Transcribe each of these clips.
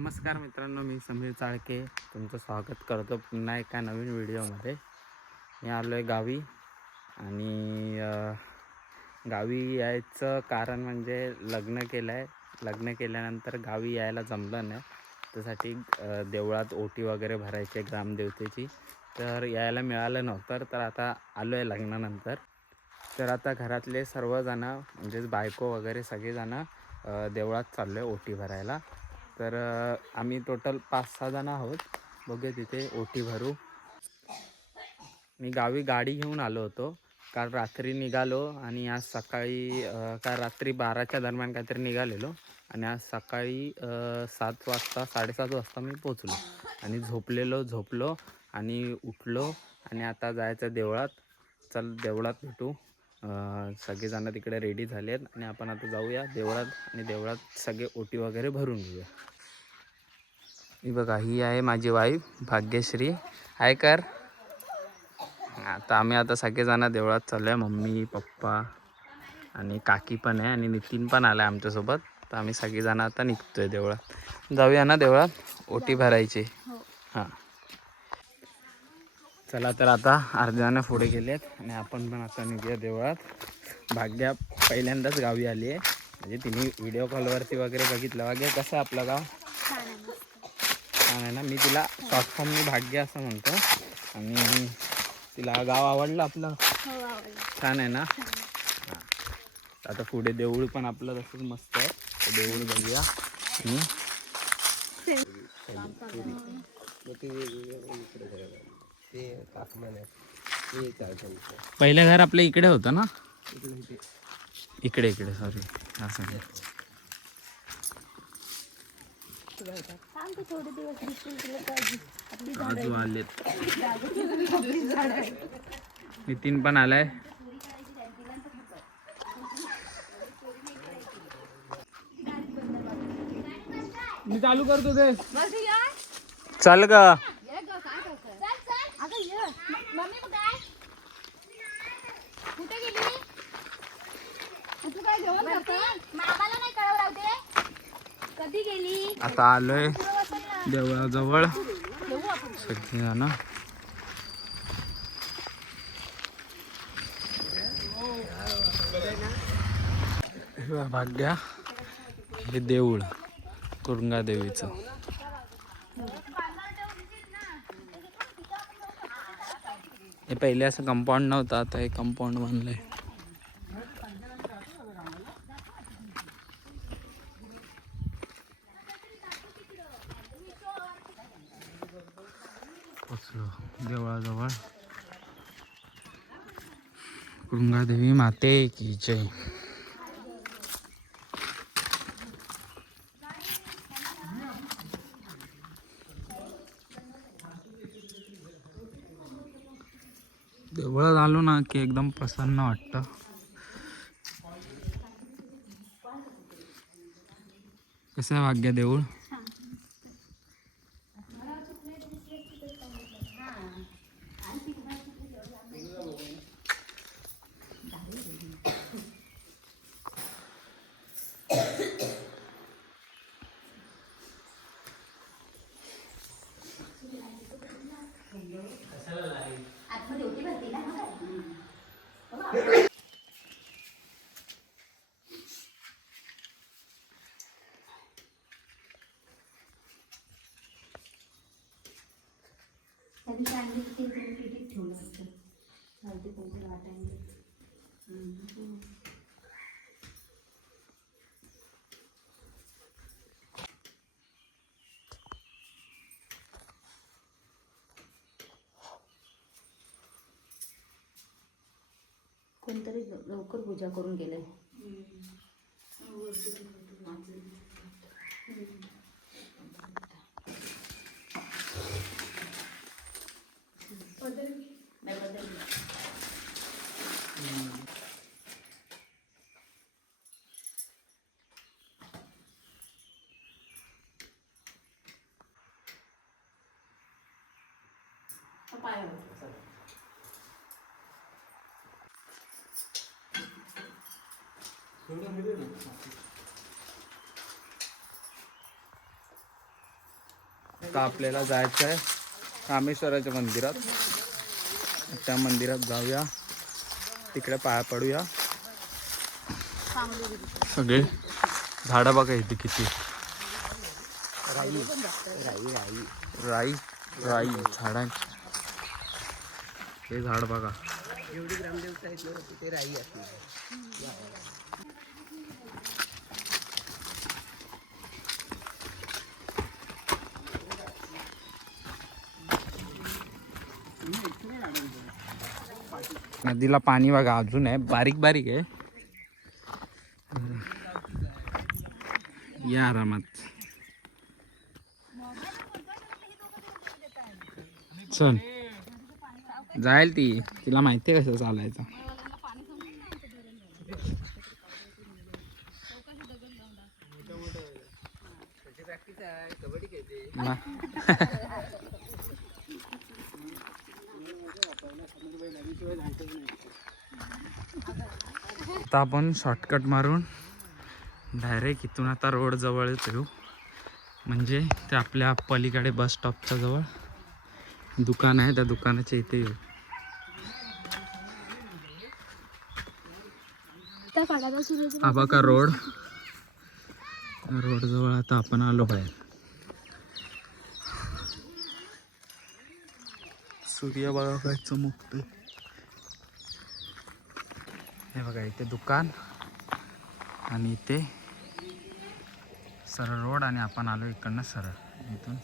नमस्कार मित्रांनो, मी समीर चाळके तुमचं स्वागत करतो पुन्हा एका नवीन व्हिडिओमध्ये. मी आलो आहे गावी आणि गावी यायचं कारण म्हणजे लग्न केलं आहे. लग्न केल्यानंतर गावी यायला जमलं नाही, त्यासाठी देवळात ओटी वगैरे भरायची ग्रामदेवतेची, तर यायला मिळालं नव्हतं. तर आता आलो आहे लग्नानंतर. तर आता घरातले सर्वजणं म्हणजेच बायको वगैरे सगळेजणं देवळात चाललो आहे ओटी भरायला. तर आम्ही टोटल 5-6 जण आहोत. बघूया तिथे ओटी भरू. मी गावी गाडी घेऊन आलो होतो. काल रात्री निघालो आणि आज सकाळी काल रात्री 12च्या दरम्यान काहीतरी निघालेलो आणि आज सकाळी 7 वाजता 7:30 वाजता मी पोचलो आणि झोपलो आणि उठलो आणि आता जायचं देवळात. चल देवळात भेटू. सगळेजण तिकडे रेडी झाले आहेत आणि आपण आता जाऊया देवळात आणि देवळात सगळे ओटी वगैरे भरून घेऊया. ही बघा, ही आहे माझी वाईफ भाग्यश्री. हाय कर. आता आम्ही सगळेजण देवळात चाललो आहे. मम्मी पप्पा आणि काकी पण आहे आणि नितीन पण आला आहे आमच्यासोबत. तर आम्ही सगळेजण आता निघतोय देवळात. जाऊया ना देवळात ओटी भरायची. हां चला, तर आता अर्ध्याने पुढे गेलेत आणि आपण पण आता निघूया देवळात. भाग्या पहिल्यांदाच गावी आली आहे, म्हणजे तिने व्हिडिओ कॉलवरती वगैरे बघितलं. भाग्य कसं आहे आपलं गाव? छान आहे ना. मी तिला शॉर्ट फॉर्मनी भाग्य असं म्हणतो आणि तिला गाव आवडलं आपलं? छान आहे ना. हां, आता पुढे देऊळ पण आपलं तसंच मस्त आहे. देऊळ बघूया. पहिलं घर आपल्या इकडे होतं ना? इकडे सॉरी. असं आजू आलेत. नितीन पण आलाय. मी चालू करतो ते. चल ग. आता आलोय देवळाजवळ सगळेजण. भाग्या हे देऊळ तुरुंगा देवीचं. हे पहिले असं कंपाऊंड नव्हतं, आता हे कंपाऊंड बांधलंय. देवळाजवळ. तुरुंगादेवी माते की जय. देवळात आलो ना की एकदम प्रसन्न वाटतं. कसं आहे भाग्य देऊळ? कोणतरी लवकर पूजा करून गेले. आता आपल्याला जायचं आहे रामेश्वराच्या मंदिरात. त्या मंदिरात जाऊया, तिकडे पाया पडूया. सगळे झाडं बघा इथे किती. राई राई झाडांची. हे झाड बघा. एवढी ग्रामदेवता आहेत ना तिथे राई असते. नदीला पाणी बघा अजून आहे, बारीक बारीक आहे. या आरामात. चल जाईल ती, तिला माहिती आहे कसं चालायचं. ना. आता आपण शॉर्टकट मारून डायरेक्ट इथून आता रोड जवळच येऊ. म्हणजे ते आपल्या पलीकडे बस स्टॉपच्या जवळ दुकान आहे, त्या दुकानाच्या इथे येऊ. हा बघा रोड. रोड जवळ आता आपण आलो बाहेर. सूर्य बघा काय चमकतोय. हे बघा इथे दुकान आणि इथे सरळ रोड आणि आपण आलो इकडनं सरळ इथून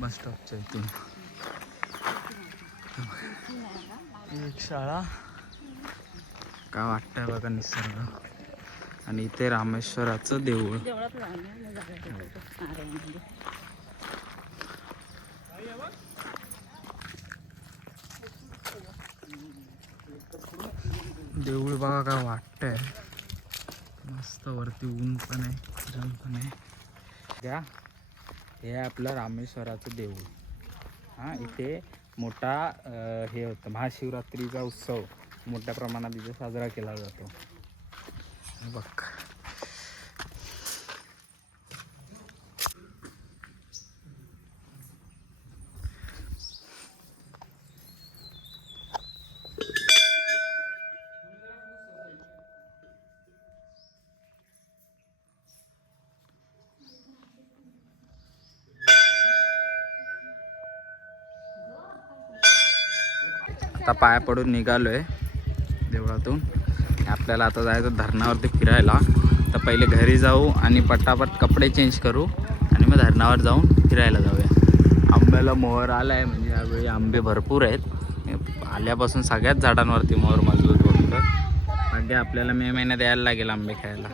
बस स्टॉपच्या इथून. एक शाळा. काय वाटतंय बघा निसर्ग. आणि इथे रामेश्वराचं देऊळ. देऊळ बघा काय वाटतंय मस्त. वरती ऊन पण आहे, ऊन पण आहे. द्या हे आहे आपलं रामेश्वराचं देऊळ. हां इथे मोठा हे होतं महाशिवरात्रीचा उत्सव मोठ्या प्रमाणात इथे साजरा केला जातो. बघ आता पाया पडून निघालोय देवळातून. आपल्याला आता जायचं धरणावरती फिरायला. तर पहिले घरी जाऊ आणि पटापट कपडे चेंज करू आणि मग धरणावर जाऊन फिरायला जाऊया. आंब्याला मोहर आलाय, म्हणजे यावेळी आंबे भरपूर आहेत. आल्यापासून सगळ्याच झाडांवरती मोहर मजबूत होतं. म्हणजे आपल्याला मे महिन्यात यायला लागेल आंबे खायला.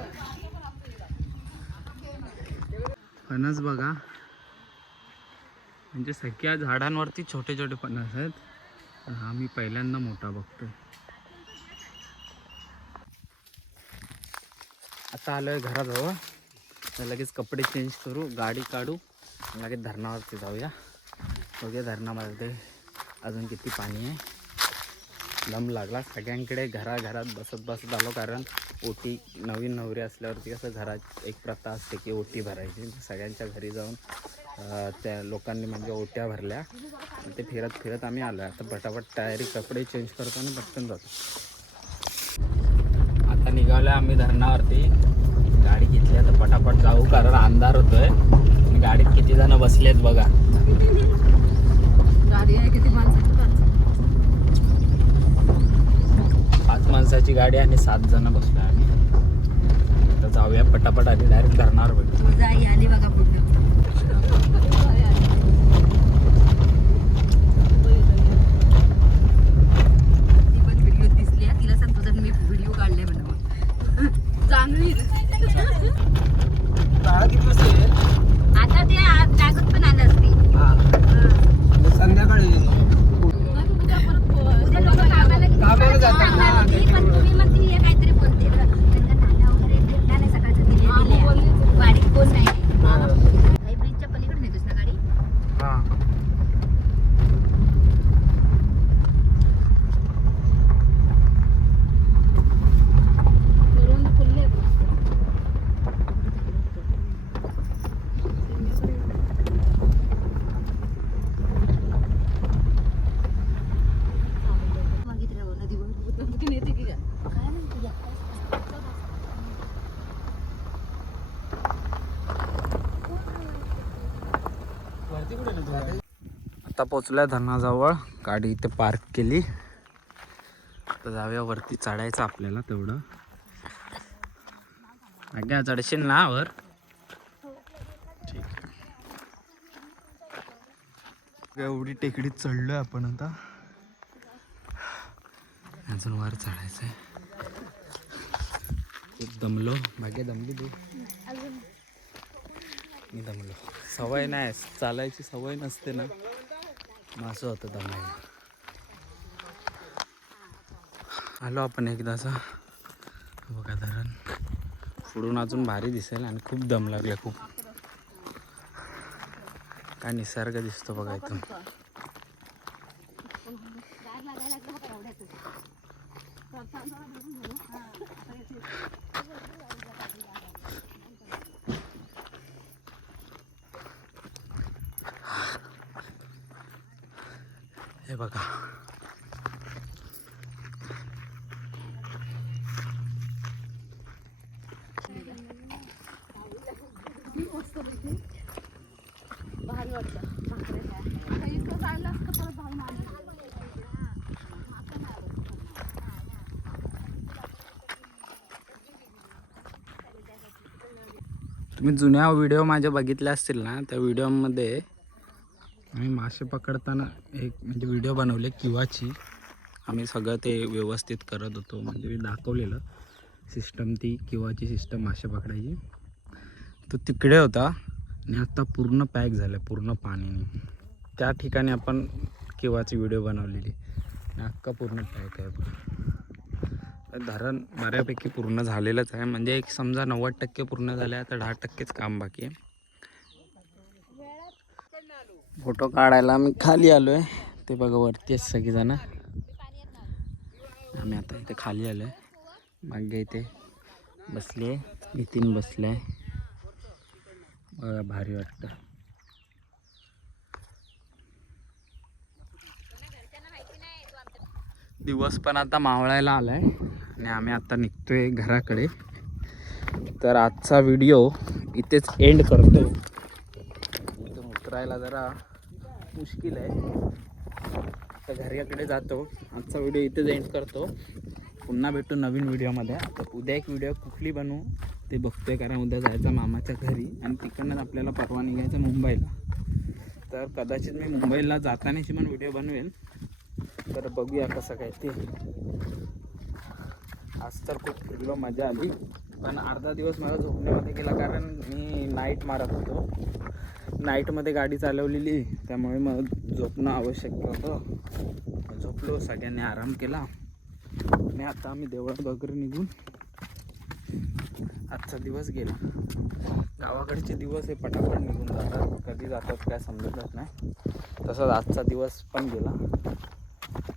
फणस बघा, म्हणजे सगळ्या झाडांवरती छोटे छोटे फणस आहेत. हा मी पहिल्यांदा मोठा बघतोय. आता आलोय घराजवळ. तर लगेच कपडे चेंज करू, गाडी काढू, लगेच धरणावरती जाऊया. बघूया धरणामध्ये अजून किती पाणी आहे. दम लागला सगळ्यांकडे. घरात बसत आलो, कारण ओटी नवीन नवरी असल्यावरती कसं घरात एक प्रथा असते की ओटी भरायची. सगळ्यांच्या घरी जाऊन त्या लोकांनी म्हणजे ओट्या भरल्या. ते फिरत आम्ही आलो. आता पटापट तयारी, कपडे चेंज करतो आणि पटकन जातो. आता निघालो आम्ही धरणावरती. गाडी घेतली आता पटापट जाऊ, कारण अंधार होतोय. आणि गाडीत किती जण बसलेत बघा. गाडी आहे किती माणसाची? 5 माणसाची गाडी आणि 7 जण बसलो आम्ही. आता जाऊया पटापट आधी डायरेक्ट धरणावर भेटू. तुझाई आली बघा पुढे. चांगली आता ते कागद पण आलं असते. संध्याकाळी कामाला जातात ना. तुम्ही म्हणते हे काहीतरी बोलते. त्यांना नाण्या वगैरे भेटणार नाही सकाळचं दिले. वाडीत कोण नाही. आता पोचलोय धरणाजवळ. गाडी इथे पार्क केली. आता जाऊया वरती. चढायचं आपल्याला तेवढं. आज्ञा चढशील ना वर? ठीक आहे. एवढी टेकडीत चढलोय आपण आता. अजून वर चढायचंय. खूप दमलो. मागे दमली तू? मी दमलो. सवय नाही, चालायची सवय नसते ना, मग असं होतं दमायला. आलो आपण एकदाचा. बघा धरण पुढून अजून भारी दिसेल आणि खूप दम लागले. खूप काय निसर्ग दिसतो बघा इथून. हे बघा तुम्ही जुन्या व्हिडिओ माझ्या बघितल्या असतील ना, त्या व्हिडिओमध्ये आम्ही मासे पकडताना एक म्हणजे व्हिडिओ बनवले किवाची. आम्ही सगळं ते व्यवस्थित करत होतो, म्हणजे मी दाखवलेलं सिस्टम, ती किवाची सिस्टम मासे पकडायची. तो तिकडे होता आणि आत्ता पूर्ण पॅक झालं पूर्ण पाण्याने. त्या ठिकाणी आपण किवाची व्हिडिओ बनवलेली आणि अख्खा पूर्ण पॅक आहे बघा. धरण बऱ्यापैकी पूर्ण झालेलंच आहे, म्हणजे एक समजा 90% पूर्ण झालं आहे. आता 10%च काम बाकी आहे. फोटो काढायला मी खाली आलो आहे. ते बघा वरती आहेत सगळेजण. आम्ही आता इथे खाली आलो आहे. मागे इथे बसले, नितीन बसले आहे. बघा भारी वाटतं. दिवस पण आता मावळायला आलाय आणि आम्ही आता निघतोय घराकडे. तर आजचा व्हिडिओ इथेच एंड करतो. इथून उतरायला जरा मुश्किल आहे. आता घराकडे जातो. आजचा व्हिडिओ इथेच एंड करतो. पुन्हा भेटू नवीन व्हिडिओमध्ये. आता उद्या एक व्हिडिओ कुठली बनवू ते बघतोय, कारण उद्या जायचं मामाच्या घरी आणि तिकडनं आपल्याला परवा निघायचं मुंबईला. तर कदाचित मी मुंबईला जातानाची पण व्हिडिओ बनवेल. तर बघूया कसं काय ते. आज तर खूप फिरलो, मजा आली. पण अर्धा दिवस मला झोपण्यामध्ये गेला, कारण मी नाईट मारत होतो. नाईटमध्ये गाडी चालवलेली, त्यामुळे मग झोपणं आवश्यक होतं. झोपलो, सगळ्यांनी आराम केला आणि आता आम्ही देवळात वगैरे निघून आजचा दिवस गेला. गावाकडचे दिवस हे पटापट निघून जातात, कधी जातात काय समजतच नाही. तसंच आजचा दिवस पण गेला.